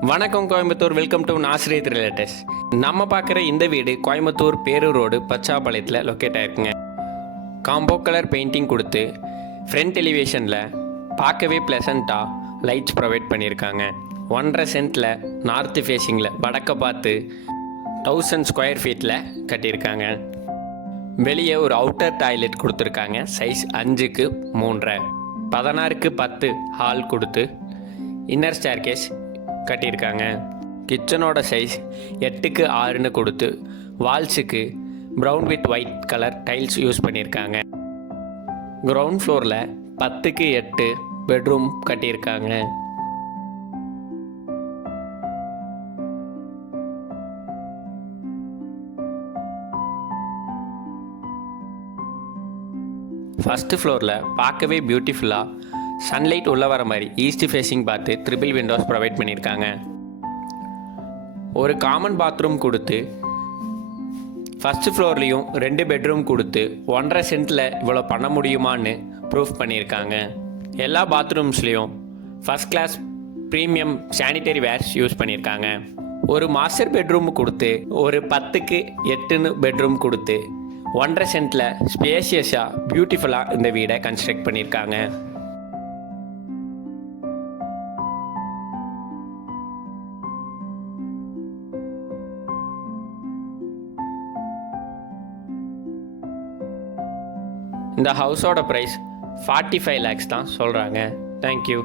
வணக்கம் Coimbatore. Welcome to நாசிரியத் realtors நம்ம பார்க்குற இந்த வீடு கோயம்புத்தூர் பேரூர் ரோடு பச்சாபாளையத்தில் லொக்கேட் ஆயிருக்குங்க. காம்போ கலர் பெயிண்டிங் கொடுத்து ஃப்ரண்ட் எலிவேஷனில் பார்க்கவே ப்ளசண்ட்டாக லைட்ஸ் ப்ரொவைட் பண்ணியிருக்காங்க. ஒன்றரை சென்ட்டில் நார்த்து ஃபேஸிங்கில் வடக்க பார்த்து தௌசண்ட் ஸ்கொயர் ஃபீட்டில் கட்டியிருக்காங்க. வெளியே ஒரு அவுட்டர் டாய்லெட் கொடுத்துருக்காங்க. சைஸ் அஞ்சுக்கு மூன்றரை. பதினாறுக்கு பத்து ஹால் கொடுத்து இன்னர் ஸ்டேர்கேஸ் கட்டியிருக்காங்க. கிச்சனோட சைஸ் எட்டுக்கு ஆறுன்னு கொடுத்து வால்ஸுக்கு brown with white colour tiles use பண்ணியிருக்காங்க. கிரவுண்ட் ஃப்ளோரில் பத்துக்கு எட்டு பெட்ரூம் கட்டியிருக்காங்க. ஃபஸ்ட்டு ஃப்ளோரில் பார்க்கவே பியூட்டிஃபுல்லாக சன்லைட் உள்ளே வர மாதிரி ஈஸ்ட் ஃபேஸிங் பார்த்து ட்ரிபிள் விண்டோஸ் ப்ரொவைட் பண்ணியிருக்காங்க. ஒரு காமன் பாத்ரூம் கொடுத்து ஃபஸ்ட்டு ஃப்ளோர்லேயும் ரெண்டு பெட்ரூம் கொடுத்து ஒன்றரை சென்ட்டில் இவ்வளோ பண்ண முடியுமான்னு ப்ரூஃப் பண்ணியிருக்காங்க. எல்லா பாத்ரூம்ஸ்லேயும் first class premium sanitary wares use பண்ணியிருக்காங்க. ஒரு மாஸ்டர் பெட்ரூம் கொடுத்து ஒரு பத்துக்கு எட்டுன்னு பெட்ரூம் கொடுத்து ஒன்றரை சென்ட்டில் ஸ்பேசியஸாக பியூட்டிஃபுல்லாக இந்த வீடை கன்ஸ்ட்ரக்ட் பண்ணியிருக்காங்க. இந்த ஹவுஸோட ப்ரைஸ் ஃபார்ட்டி ஃபைவ் லேக்ஸ் தான் சொல்கிறாங்க தேங்க்யூ